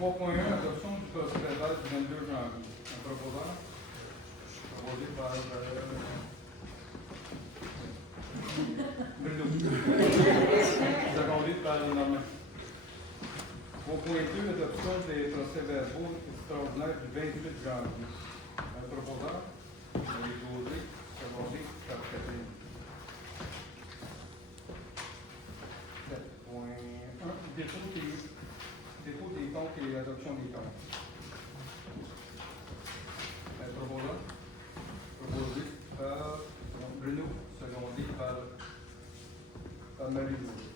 3.1, adoption du procès-verbal du 22 janvier. Un proposant, proposé par Bruno. Secondé par Normand. 3.2, adoption des procès-verbaux extraordinaires du 28 janvier. Un proposant, Marie-José, secondé par Catherine. 7.1, dépôt des comptes et adoption des comptes. Un proposant, proposé par Bruno, secondé par Marie-José.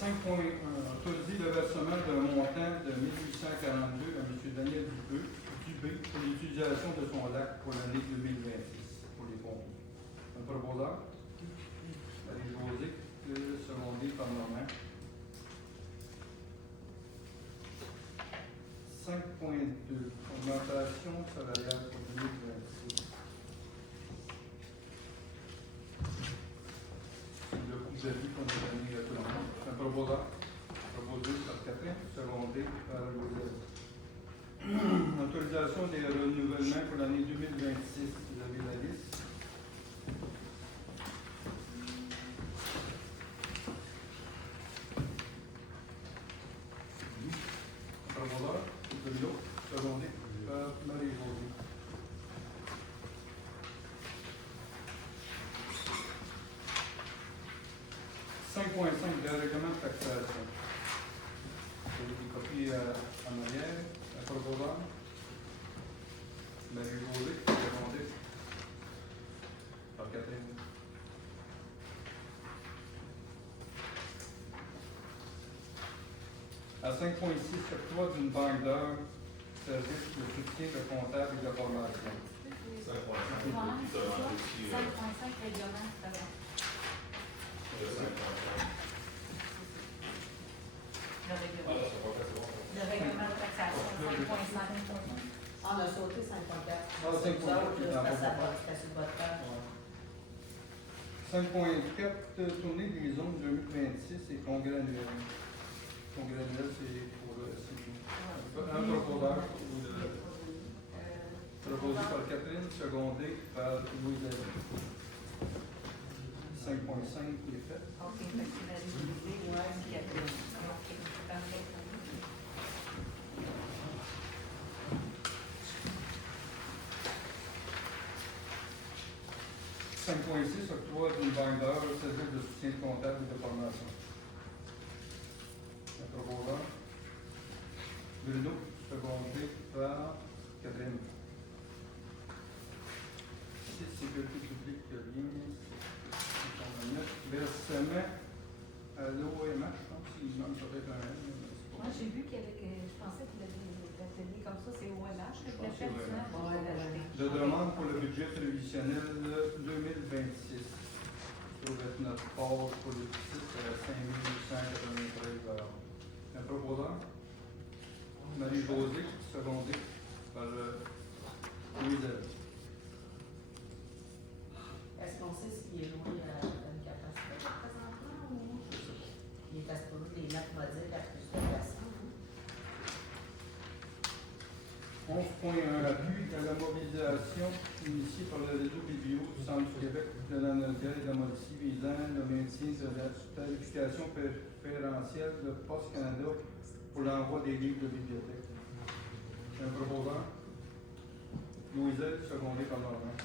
5.1, autoriser le versement d'un montant de 1842 à M. Daniel Dubé pour l'utilisation de son lac pour l'année 2026 pour les pompiers. Un proposant, Marie-José, secondé par Normand. 5.2, augmentation salariale pour 2026. Le coût de vie qu'on a donné à tout le monde. Un proposant, proposé par Catherine, secondé par Louise. Autorisation des renouvellements pour l'année 2026. Vous avez la liste. Proposant, Bruno, secondé par Marie-José. 5.5, dérèglement de taxation. J'ai des copies en arrière. Un proposant, Marie-José, secondé par Catherine. À 5.6, octroi d'une banque d'heures, service de soutien de comptable et de formation. 5.5 règlement, c'est vrai. Le règlement. Le règlement de taxation, 5.5. On a sauté 5.4. Ah, 5.4, C'est ça, il est dans parce votre que c'est sur votre page. 5.4, tournée des zones 2026 et congrès annuel. Congrès annuel, c'est pour le un proposeur. Proposé par Catherine, secondé par Louise. 5.5 qui est fait. OK, fait que la Marie-José, ouais, Catherine. OK, parfait. 5.6, octroi d'une banque d'heures, service de soutien comptable et de formation. Un proposeur. Bruno, secondé par Catherine. 6, sécurité publique, ligne. Versement à l'OMH, je pense qu'il manque peut-être un M. Moi, j'ai vu qu'il y avait, je pensais qu'il y avait des ateliers comme ça, c'est OMH que je pense l'ai fait, que c'est souvent, OMH. je l'ai acheté. De demande pour le budget prévisionnel 2026. Sur notre page pour le site, c'est 5 893 $. Un proposant, Marie-José, secondé par Louise. Est-ce qu'on sait s'il est loué à une capacité présentement ou il est à ce moment des notes modiques à plus de façon? 11.1, appui à la mobilisation initiée par le réseau Biblio du Centre du Québec de la Nodière et de la Mauricie visant le maintien de la tarification préférentielle de Poste Canada pour l'envoi des livres de bibliothèque. Un proposant, Louisette, secondé par Normand.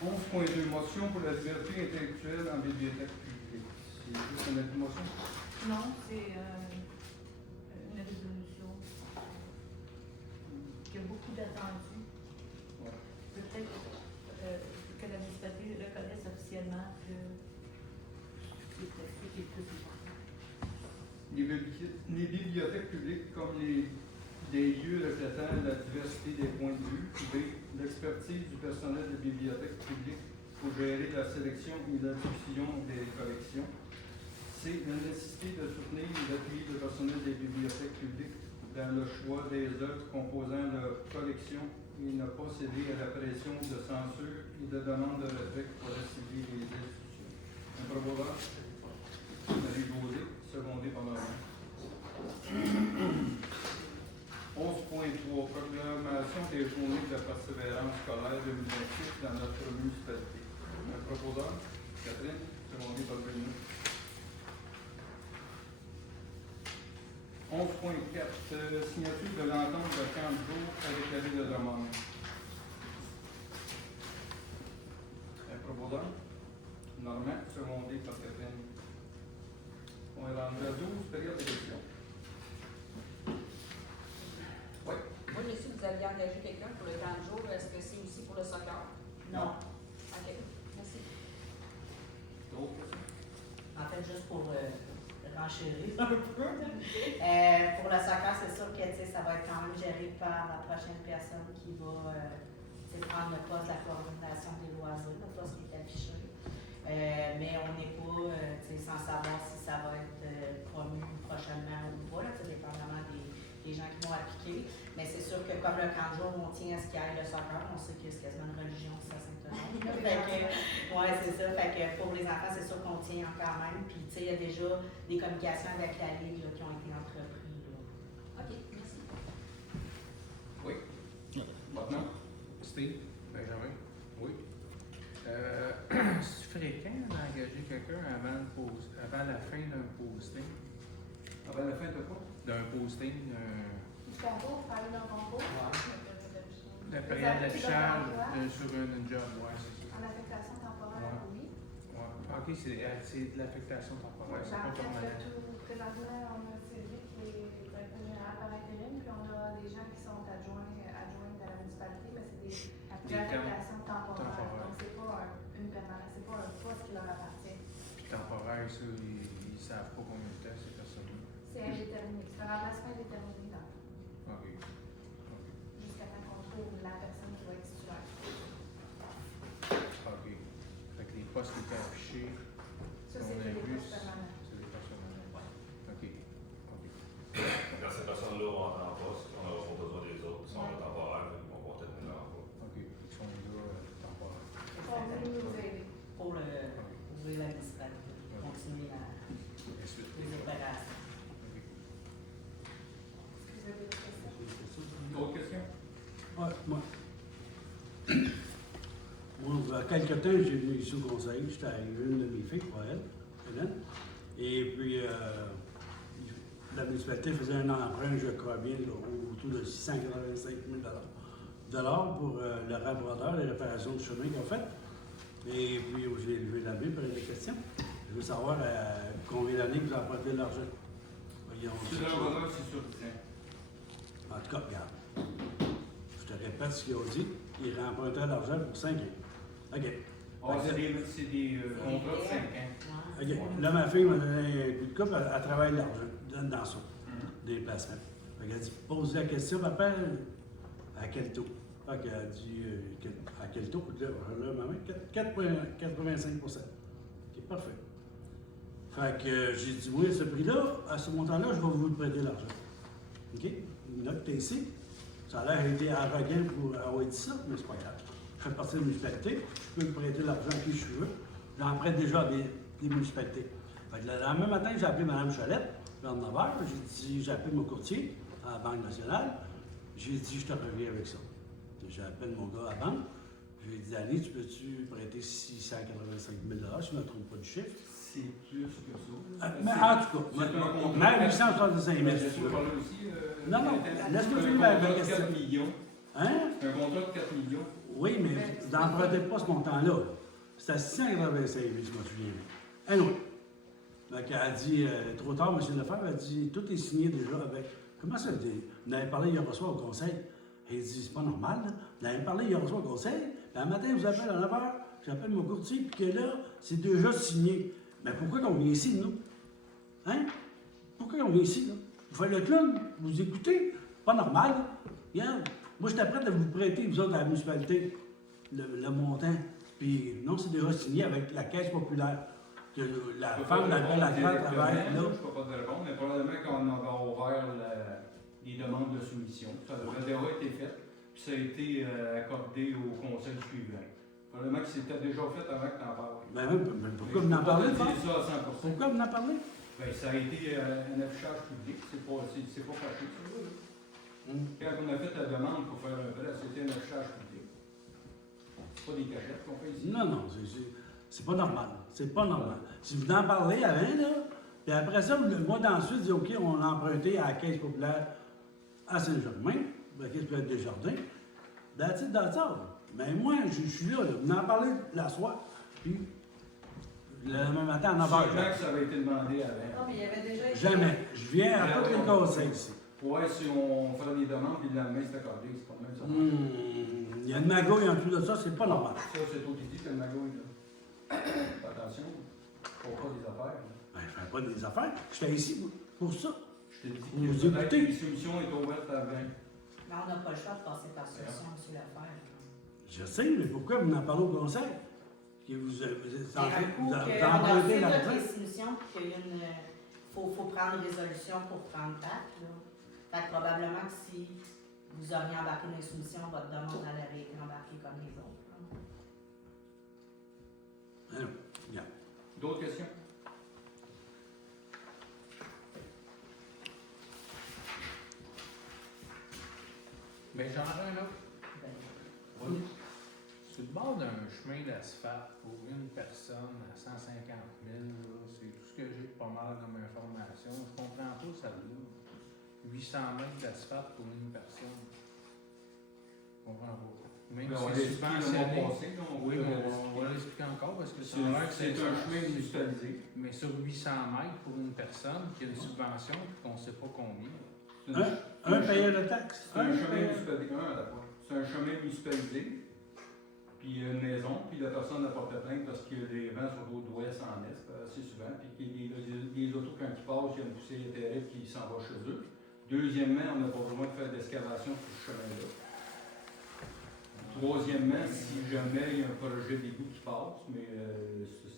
11.2, motion pour la liberté intellectuelle en bibliothèque publique. C'est juste une motion? Non, c'est une résolution qui a beaucoup d'attendus. Ouais. Peut-être que la municipalité reconnaisse officiellement que c'est ce qui est le plus important. Les bibliothèques publiques comme des lieux reflétant la diversité des points de vue. B. L'expertise du personnel de bibliothèques publiques pour gérer la sélection et la diffusion des collections. C. La nécessité de soutenir et d'appuyer le personnel des bibliothèques publiques. D. dans le choix des œuvres composant leur collection et ne pas céder à la pression de censure et de demande de retrait qui pourrait cibler les institutions. Un proposeur, Marie-Josée, secondé par Laurent. 11.3. Proclamation des journées de persévérance scolaire 2026 dans notre municipalité. Un proposeur, Catherine, secondé par Bruno. 11.4. Signature de l'entente de 40 jours avec la ville de Drummond. Un proposeur, Normand, secondé par Catherine. On est rendu à 12, période d'élection. Oui. Moi, j'ai su que vous aviez engagé quelqu'un pour le 30 jours. Est-ce que c'est aussi pour le soccer? Non. OK. Merci. D'autres questions? En fait, juste pour renchérir un peu. Pour le soccer, c'est sûr que ça va être quand même géré par la prochaine personne qui va prendre le poste de la coordination des loisirs, le poste qui est affiché. Mais on n'est pas sans savoir si ça va être promu prochainement ou pas. Là, ça dépend vraiment des gens qui vont appliquer. Mais c'est sûr que comme le 40 jours, on tient à ce qu'il y ait le soccer. On sait que c'est quasiment une religion, ça ouais, c'est ça. Fait que pour les enfants, c'est sûr qu'on tient quand même. Puis, tu sais, il y a déjà des communications avec la Ligue là, qui ont été entreprises. OK, merci. Oui. Maintenant? Steve, Benjamin, oui. C'est fréquent d'engager quelqu'un avant la fin d'un posting? Avant la fin de quoi? D'un posting, Du concours, parler d'un concours. la période d'affichage sur un job, ouais, c'est ça. En affectation temporaire, Ouais. oui. Ouais. OK, c'est de l'affectation temporaire, c'est pas En fait, permanent. présentement, on a un service qui est directeur général par intérim, puis on a des gens qui sont adjoints à la municipalité, mais c'est des affectations temporaires. temporaires. Donc, c'est pas une permanence, c'est pas un poste qui leur appartient. Puis temporaire, ça, ils savent pas combien de temps ces personnes-là. C'est indéterminé. C'est un remplacement indéterminé dans le fond, OK. jusqu'à temps qu'on trouve la personne qui va être titulaire. OK. Fait que les postes qui étaient affichés, Ça, on c'est a des vu, postes permanents. c'est des postes permanents. Ouais. OK. OK. Quand ces personnes-là vont entrer en poste, on n'aura pas besoin des autres qui sont temporaires, ils vont terminer leur emploi. OK. Ils sont là temporaires. Ils sont venus nous aider. Pour ouvrir la municipalité, continuer Ensuite, les opérations. OK. Est-ce que vous avez des questions? D'autres questions? Ouais, moi. Moi, il y a quelque temps, j'ai venu ici au conseil. J'étais arrivé une de mes filles, pour elle, Hélène. Et puis, la municipalité faisait un emprunt, je crois bien, là, autour de 685 000 pour le remboursement et les réparations de chemin qu'ils ont fait. Et puis, j'ai levé la main pour des questions. Je veux savoir combien d'années vous empruntez de l'argent. C'est un bonheur, c'est sur 10 ans. En tout cas, regarde. Je te répète ce qu'ils ont dit. Ils rempruntaient l'argent pour 5 ans. OK. C'est des contrats de 5 ans. OK. Là, ma fille m'a donné un coup de coupe, elle travaille l'argent dans ça, des placements. Fait qu'elle dit, pose la question, papa, à quel taux? Fait qu'elle a dit, à quel taux? Là, maman, 4,85 OK, parfait. Fait que j'ai dit, oui, à ce prix-là, à ce montant-là, je vais vous prêter l'argent. OK? Une note que ici. Ça a l'air été arrogant pour avoir dit ça, mais c'est pas grave. Je fais partie de la municipalité, je peux me prêter l'argent à qui je veux. J'en prête déjà à des municipalités. Fait que le lendemain matin, j'ai appelé Mme Chalette, vers 9h, j'ai appelé mon courtier à la Banque nationale, j'ai dit, je te reviens avec ça. J'ai appelé mon gars à la banque, je lui ai dit, allez, tu peux-tu prêter 685 000 $, si je ne me trompe pas du chiffre. C'est plus que ça. Mais en tout cas, mais 865 000 Je peux parler aussi. Non, non, laisse-moi finir un ma contrat de question. 4 millions. Hein? Un contrat de 4 millions. Oui, mais n'empruntez pas ce montant-là. C'est à 685 000, je me souviens. Anyway. Donc, elle a dit, trop tard, M. Lefebvre a dit, tout est signé déjà avec. Comment ça veut dire? Vous en avez parlé hier soir au conseil. Il dit, c'est pas normal, là. Vous en avez parlé hier soir au conseil. Puis, un matin, je vous appelle à 9h, j'appelle mon courtier, puis que là, c'est déjà signé. Mais pourquoi qu'on vient ici, nous? Hein? Pourquoi qu'on vient ici, là? Vous faites le clown, vous écoutez, pas normal. Regarde, moi, j'étais prêt à vous prêter, vous autres, à la municipalité, le montant. Puis, non, c'est déjà signé avec la Caisse populaire. Que la femme, la belle affaire, travaille là. Je ne peux pas te répondre, mais probablement qu'on a ouvert les demandes de soumission. Ça avait déjà été fait, puis ça a été accordé au conseil suivant. Probablement que c'était déjà fait avant que tu en parles. Ben oui, mais pourquoi vous n'en parlez pas? C'est ça à 100%. Pourquoi vous n'en parlez? Ben, ça a été un affichage public, c'est pas caché, ça. Quand on a fait la demande pour faire un prêt, c'était un affichage public. C'est pas des cachettes qu'on fait ici. Non, non, c'est pas normal. C'est pas normal. Si vous en parlez avant, là, puis après ça, le mois d'ensuite, dit OK, on a emprunté à la Caisse populaire à Saint-Germain, la Caisse populaire des Jardins. That's it, that's all. Mais moi, je suis là, vous en parlez la soir, puis le lendemain matin, on en parle. Sûrement que ça avait été demandé avant. Non, mais il y avait déjà été. Jamais. Je viens à tous les conseils ici. Ouais, si on ferait des demandes, puis le lendemain, c'est accordé, c'est pas le même ça. Il y a une magouille en dessous de ça, c'est pas normal. Ça, c'est toi qui dis que le magouille, là. Attention, faut pas des affaires. Là. Ben, je fais pas des affaires. Je suis ici pour ça. Je t'ai dit Vous que peut-être écoutez? que les solutions est ouverte avant. Mais on n'a pas le choix de passer par solution, monsieur l'affaire. Je sais, mais pourquoi vous n'en parlez au conseil? Que vous êtes en Et train un coup vous qu'on a empruntez fait l'argent. toutes les solutions, puis qu'il y a une. Faut prendre une résolution pour prendre acte, là. Fait que probablement que si vous auriez embarqué dans les soumissions, votre demande elle avait été embarquée comme les autres. Là. Alors, regarde. D'autres questions? Ben, j'en ai un autre. Ben, Sur le bord d'un chemin d'asphalte pour une personne à 150 000, là, c'est tout ce que j'ai pas mal comme information. Je comprends pas celle-là. 800 mètres d'asphalte pour une personne. Je comprends pas. Même Ben, on si l'a c'est expliqué le subventionné. mois passé, là, Oui, mais on l'expliquer. va l'expliquer encore parce que ça a l'air que C'est un chemin municipalisé. Mais sur 800 mètres pour une personne qui a une subvention et qu'on ne sait pas combien. Un payeur de taxes. C'est un chemin municipalisé. C'est un chemin municipalisé. Puis il y a une maison, puis la personne a porté plainte parce que les vents sont d'ouest en est, assez souvent, puis qu'il y a des autos quand ils passent, il y a une poussée terrible qui s'en va chez eux. Deuxièmement, on n'a pas besoin de faire d'excavation sur ce chemin-là. Troisièmement, si jamais il y a un projet d'égout qui passe, mais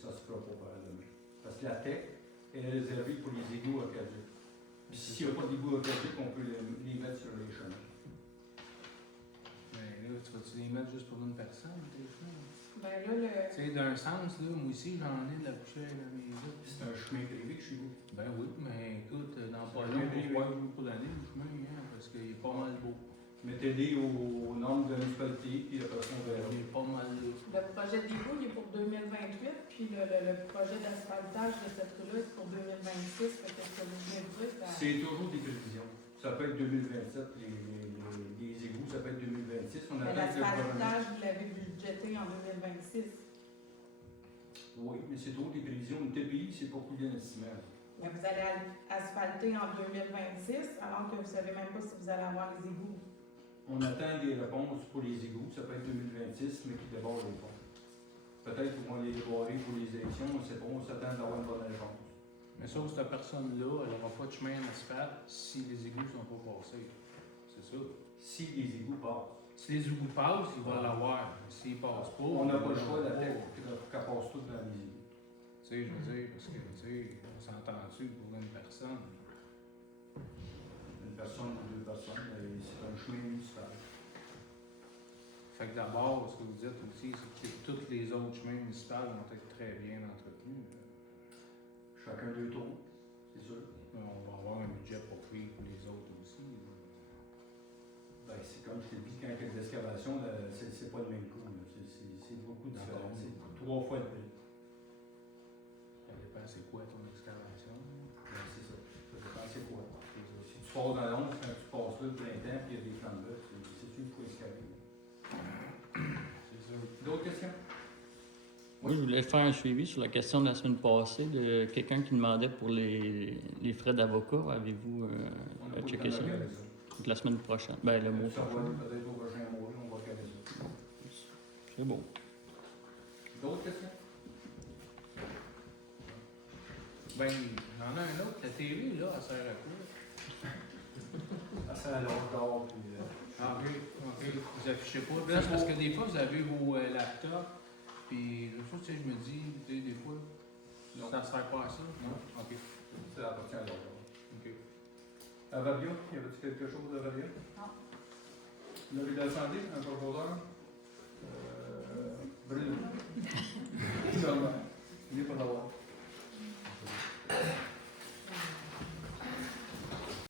ça ne se fera pas probablement. Parce que la tech est réservée pour les égouts aquaducs. Puis s'il n'y a pas d'égouts aquaducs, on peut les mettre sur les chemins. Mais là, tu vas-tu les mettre juste pour une personne, tes chemins? Ben là, le. Tu sais, d'un sens, là, moi aussi, j'en ai de la poussière dans mes yeux. C'est un chemin privé que chez vous. Ben oui, mais écoute, dans pas C'est long, bien on va pour l'année, le chemin, hein, parce qu'il est pas mal beau. Mettez-les aux normes de la municipalité, puis la personne verra. Il est pas mal beau. Le projet d'égout, il est pour 2028, puis le projet d'asphaltage de cette rue-là, c'est pour 2026. Fait que ce que vous venez de dire, ça. C'est toujours des prévisions. Ça peut être 2027, les égouts, ça peut être 2026. On Mais attend que le gouvernement. l'asphaltage, vous l'avez budgété en 2026. Oui, mais c'est toujours des prévisions. Une TPI, c'est pas couler un estimé. Mais vous allez asphalter en 2026, alors que vous ne savez même pas si vous allez avoir les égouts. On attend des réponses pour les égouts, ça peut être 2026, mais qui débordent les fonds. Peut-être qu'on va les déborder pour les élections, on ne sait pas, on s'attend d'avoir une bonne réponse. Mais sauf cette personne-là, elle n'aura pas de chemin en asphalte si les égouts ne sont pas passés. C'est ça. Si les égouts passent. Si les égouts passent, il va l'avoir. S'ils ne passent pas, On n'a pas le il choix, va la tech, l'avoir. qu'elle passe tout dans les égouts. Tu sais, je veux dire, parce que, tu sais, on s'entend-tu pour une personne? Une personne ou deux personnes, c'est un chemin municipal. Fait que d'abord, ce que vous dites aussi, c'est que tous les autres chemins municipaux vont être très bien entretenus. Chacun deux tours, c'est sûr. On va avoir un budget pour lui pour les autres aussi. Ben, c'est comme je t'ai dit, quand il y a de l'excavation, c'est pas le même coût. là. C'est beaucoup différent. C'est 3 fois le prix. Ça dépend c'est quoi ton excavation. Ben, c'est ça. Ça dépend c'est quoi. Si tu passes dans l'ombre, quand tu passes là le plein temps, puis il y a des flammes là, c'est sûr qu'il faut excaver. C'est sûr. D'autres questions? Oui, je voulais faire un suivi sur la question de la semaine passée de quelqu'un qui demandait pour les frais d'avocat. Avez-vous On n'a pas checké le temps ça? de regarder ça. Donc, la semaine prochaine. Ben, le mois Ça va prochain. aller peut-être au prochain mois, là, on va regarder ça. C'est bon. D'autres questions? Ben, j'en ai un autre. La TV, là, elle sert à quoi? Ça sert à l'heure d'or, puis... Ah, ok. Vous affichez pas. Là, c'est parce que des fois, vous avez vos laptops, puis des fois, tu sais, je me dis, tu sais, des fois, ça ne sert pas à ça. Non? Ok. ça appartient à l'heure d'or. Ok. Avabio, y avait-il quelque chose d'Avabio? Non. L'avis de la santé, un proposeur? Bruno. Seulement. Il n'est pas d'avoir.